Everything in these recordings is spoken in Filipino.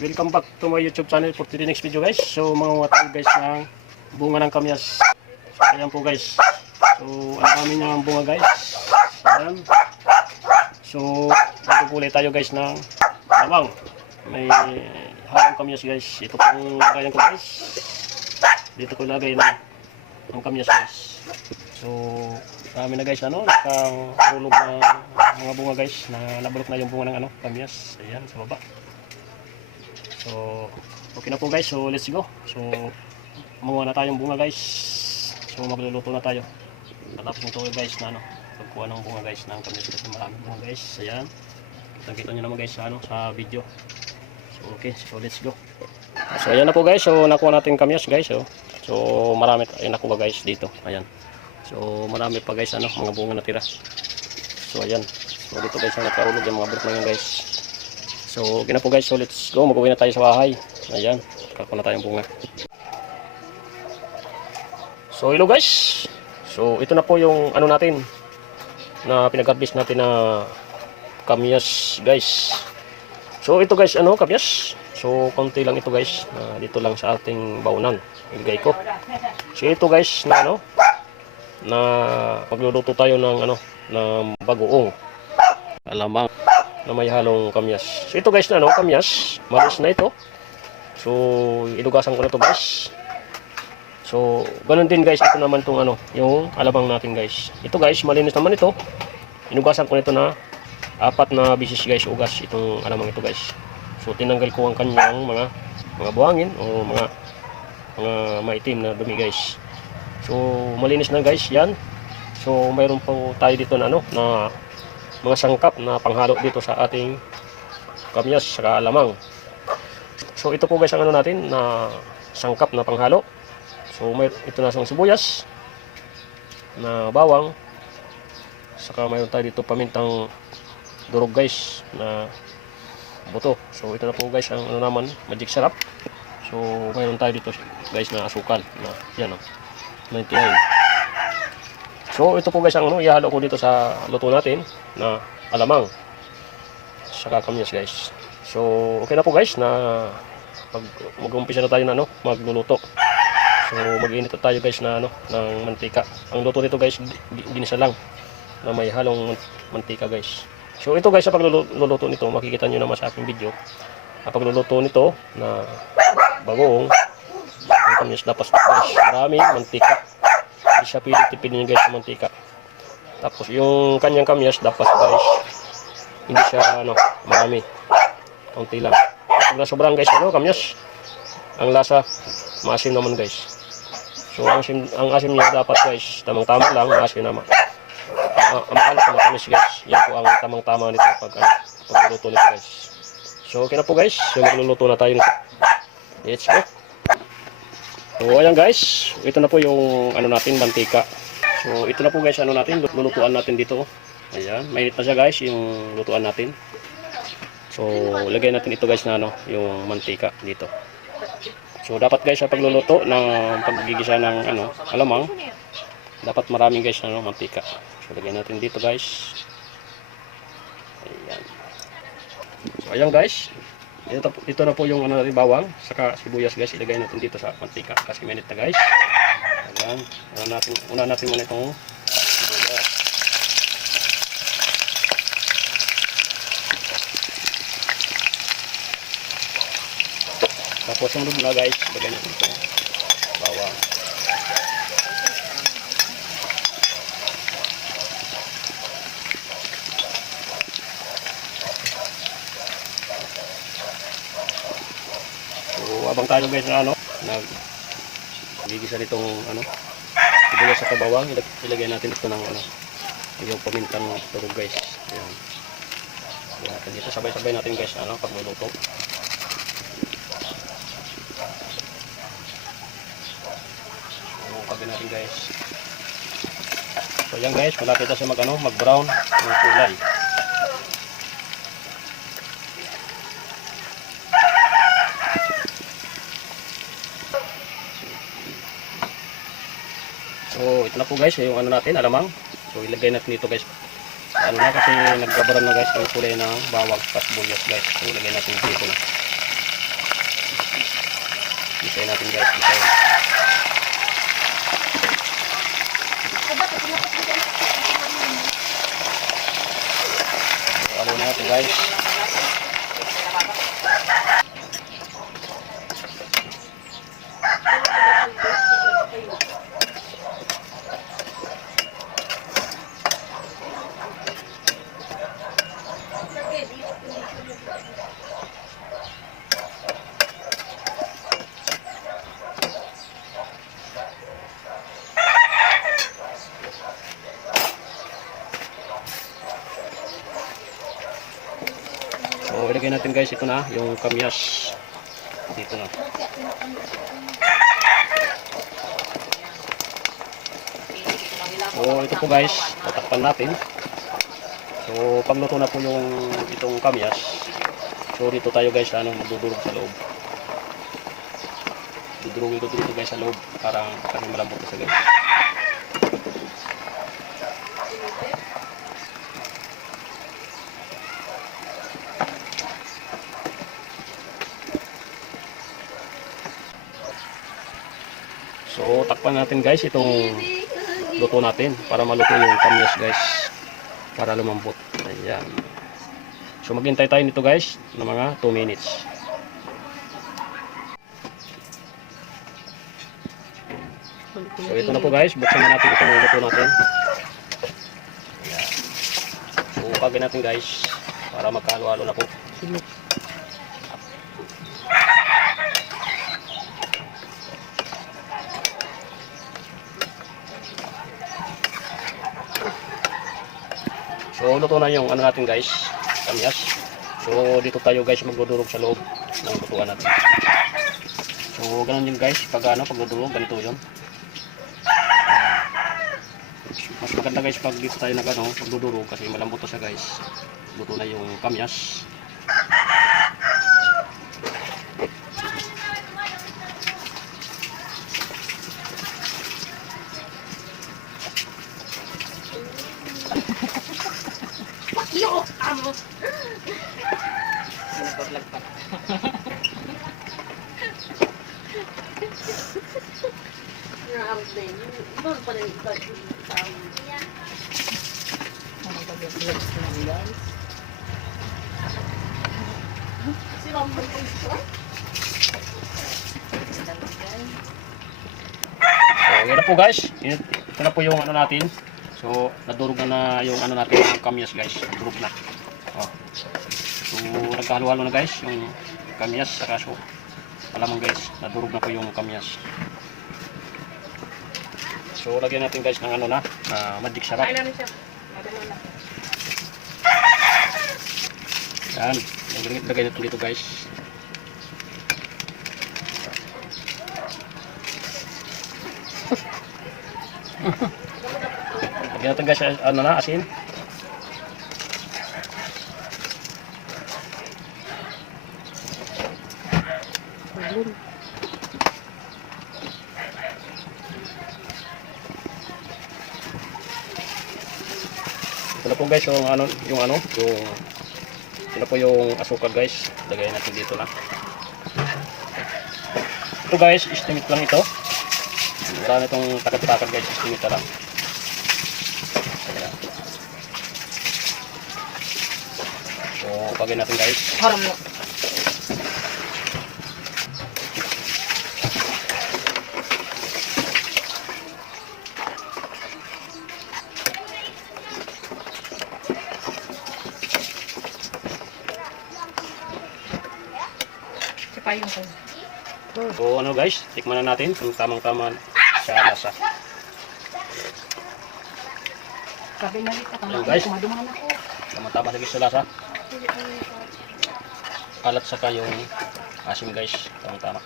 welcome back to my YouTube channel for the next video guys. So mga tayo guys ng bunga ng kamyas. So ayan po guys. So ang dami niyang bunga guys. Ayan. So nagpupulay tayo guys ng lamang. May halong kamyas guys. Ito pong lagayan ko guys. Dito ko lagay ng kamyas guys. So dami na guys nakahulog na mga bunga guys na nabulok na yung bunga ng kamyas. Ayan sa baba. So okay na po guys, so let's go. So kumuha na tayong bunga guys. So magluluto na tayo. Tapos nito guys na pagkuha ng bunga guys ng kamyas kasi maraming bunga guys. Ayan. Nakita nyo naman guys sa video. So okay, so let's go. So ayan na po guys, so nakuha natin kamyas guys. So marami nakuha guys dito. Ayan. So marami pa guys mga bunga natira. So ayan. So dito guys nakahulog yung mga bulok na yun guys. So okay na po guys, so let's go, mag-uwi na tayo sa bahay. Ayan, kakuha na tayong bunga. So hello guys. So ito na po yung natin na pinag-harvest natin na kamyas guys. So ito guys kamyas. So konti lang ito guys, dito lang sa ating baunan ilagay ko. So ito guys na magluluto tayo ng ng bagoong alamang na may halong kamyas. So ito guys na kamyas, malis na ito. So ilugasan ko na ito guys. So ganun din guys, ito naman tong yung alamang natin guys. Ito guys, malinis naman ito. Inugasan ko nito na 4 na bisis guys, ugas itong alamang ito guys. So tinanggal ko ang kanyang mga buhangin o mga maitim na dumi guys. So malinis na guys 'yan. So mayroon po tayo dito na na mga sangkap na panghalo dito sa ating kamyas sa alamang. So ito po guys ang natin na sangkap na panghalo. So ito na sa sibuyas na bawang, saka mayroon tayo dito pamintang durog guys na buto. So ito na po guys ang naman magic sarap. So mayroon tayo dito guys na asukal na yan 99. So ito po guys ang ihalo ko dito sa luto natin na alamang saka kamyas guys. So okay na po guys na mag-umpisa na tayo na magluluto. So mag-init na tayo guys na ng mantika. Ang luto nito guys ginisa lang na may halong mantika guys. So ito guys sa pagluluto nito, makikita niyo naman sa aking video. Ang pagluluto nito na bagoong kamyas dapat guys maraming mantika. Hindi siya pilit-tipid niya guys sa mantika. Tapos yung kanyang kamyas dapat guys hindi siya marami, kaunti lang. Pag na sobrang guys kamyas, ang lasa maasim naman guys. So ang asim niya dapat guys tamang-tama lang, maasim naman. Ang mahal sa matamis guys, yan po ang tamang-tama nito pagluluto nito guys. So okay na po guys, so magluluto na tayo nito. Let's go. So ayan guys, ito na po yung natin mantika. So ito na po guys natin, lulutuan natin dito. Ayan, mainit na siya guys yung lutuan natin. So lagay natin ito guys na yung mantika dito. So dapat guys sa pagluluto ng paggigisa ng alamang, dapat maraming guys mantika. So lagay natin dito guys. Ayan. So ayan guys. Ito na po yung bawang saka sibuyas guys, ilagay natin dito sa mantika kasi mainit na guys. Ayan, una natin muna itong sibuyas. Tapos sunod na guys, ilagay natin itong bawang. Habang tayo guys na nagigisa nitong sibuyas sa bawang, ilagay natin ito ng yung pamintang durog guys. Ayan. Ayan, dito sabay-sabay natin guys pagluluto. So pagin natin guys. So yan guys, malapit na siya mag-brown ng kulay. So ito na po guys yung natin alamang. So ilagay natin dito guys. Na, kasi nagbabaran na guys yung kulay ng bawang at sibuyas guys. So ilagay natin dito na. Isayin natin guys. Isayin. So, ano na natin guys. So, ilagay natin guys, ito na, yung kamyas. Dito na. So, ito po guys, tatakpan natin. So, pagluto na po yung itong kamyas. So, dito tayo guys, magdudurog sa loob. Dudurugin ko dito guys sa loob para kasi malambot sa guys. So, takpan natin guys itong luto natin para maluto yung kamyas guys. Para lumambot. Ayan. So, maghintay tayo nito guys ng mga 2 minutes. So, ito na po guys. Buksan na natin itong luto natin. Ayan. So, kagay natin guys para magkahalo-halo na po. So, luto na yung ano natin guys, kamyas. So, dito tayo guys magdudurog sa loob ng lutuan natin. So, ganun yun guys, pag pagdudurog, ganito yun. Mas maganda guys pag dito tayo pagdudurog kasi malambot to siya guys. Luto na yung kamyas. Yo, amo. So, yun na po guys. Ito na po yung ano natin. So, nadurog na yung ano natin, yung kamyas guys. Nadurog na. Oh. So, nagkahalo-halo na guys yung kamyas. Saka so, alam mo guys, nadurog na po yung kamyas. So, lagyan natin guys ng ano na, magic sarap. Yan. Lagay natin dito guys. Lagyan natin guys, ano na, asin. Ito na po guys yung ito po yung asukal guys. Lagay natin dito na. Ito guys, estimate lang ito. Wala na itong takad-takad guys, estimate lang. Ayan. So, pagin natin guys. Haram mo. Payung ko. So ano guys, tikman na natin kung tamang-tama sa lasa. Sabi na rin Ayan, guys. kumaduman ako. Tama-tama sa lasa. Alat saka yung asim guys, tamang-tama.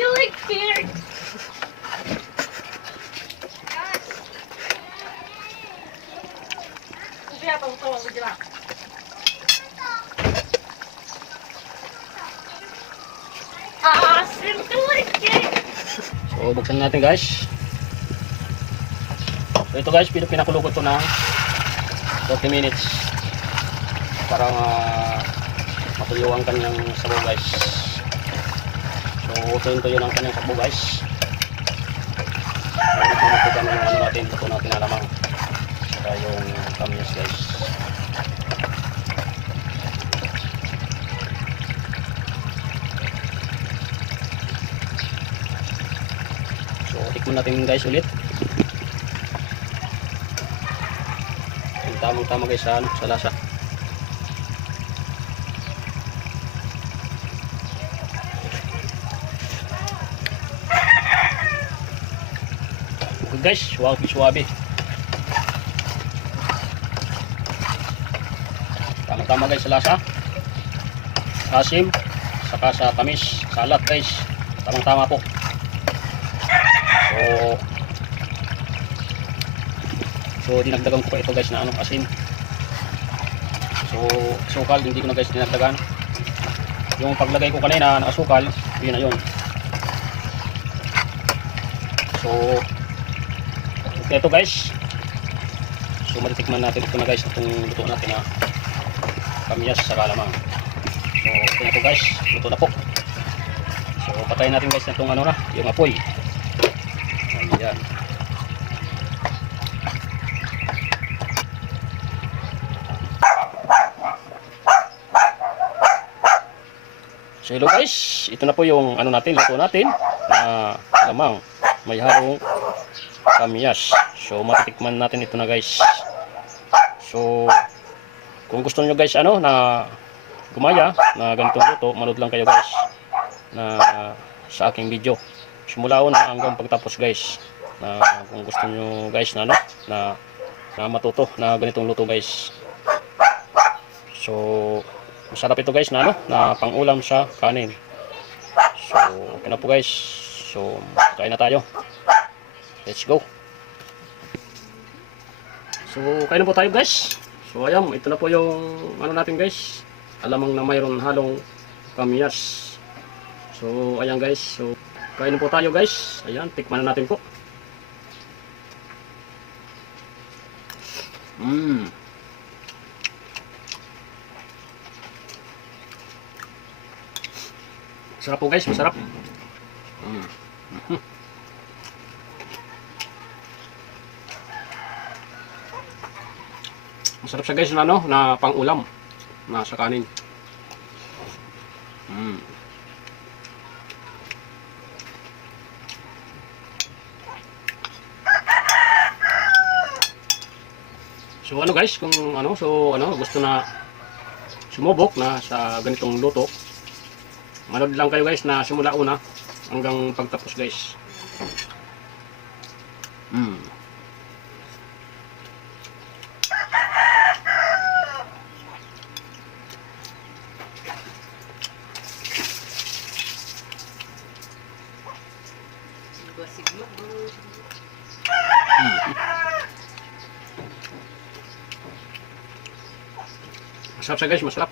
You like fear. Siya pang tawag ko dila. So buksan natin guys. So ito guys, pinakulo ko ito ng 40 minutes para matuyo ang kanyang sabaw guys. So So, tuyo-tuyo ng kanyang takbo guys. So, ito na ng ano natin, luto natin alamang. Saka yung kamyas guys. So, tikman natin guys ulit. Yung tamang-tama guys sa, sa lasa. Okay guys, suwabe. Tama-tama guys sa lasa. Asim, saka sa tamis, salat guys. Tamang-tama po. So dinagdagan ko pa ito guys na ano, asin. So sukal hindi ko na guys dinagdagan. Yung paglagay ko kanina na asukal, yun na yun. So okay ito guys. So matitikman natin ito na guys, itong luto natin na kamyas sa kalamang. So okay na ito guys, luto na po. So patayin natin guys na itong ano na, yung apoy. Ayan. So hello guys, ito na po yung ano natin, luto natin na lamang may harong kamyas. So matitikman natin ito na guys. So kung gusto niyo guys ano na gumaya na ganitong luto, manood lang kayo guys na sa aking video. Simula una hanggang pagtapos guys. Na kung gusto niyo guys na ano na matuto na ganitong luto guys. So masarap ito guys na ano na pangulam sa kanin. So okay na po guys. So kain na tayo. Let's go. So kain na po tayo guys. So ayan, ito na po yung ano natin guys. Alamang na mayroon halong kamyas. So ayan guys. So kain na po tayo guys. Ayan, tikman na natin po. Masarap po guys, masarap. Masarap siya guys na ano, na pang-ulam na sa kanin. So ano guys, kung ano, so ano, gusto na sumubok na sa ganitong luto, manood lang kayo guys na simula una hanggang pagtapos guys. Masarap siya guys, masarap.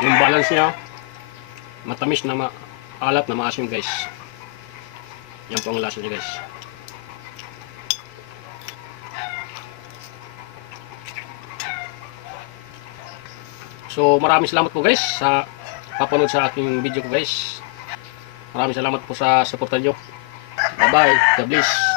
Yung balance niya, matamis na maalat na maasim guys. Yan po ang lasa niya guys. So maraming salamat po guys sa papanood sa aking video ko guys. Maraming salamat po sa suporta nyo. Bye bye. God bless.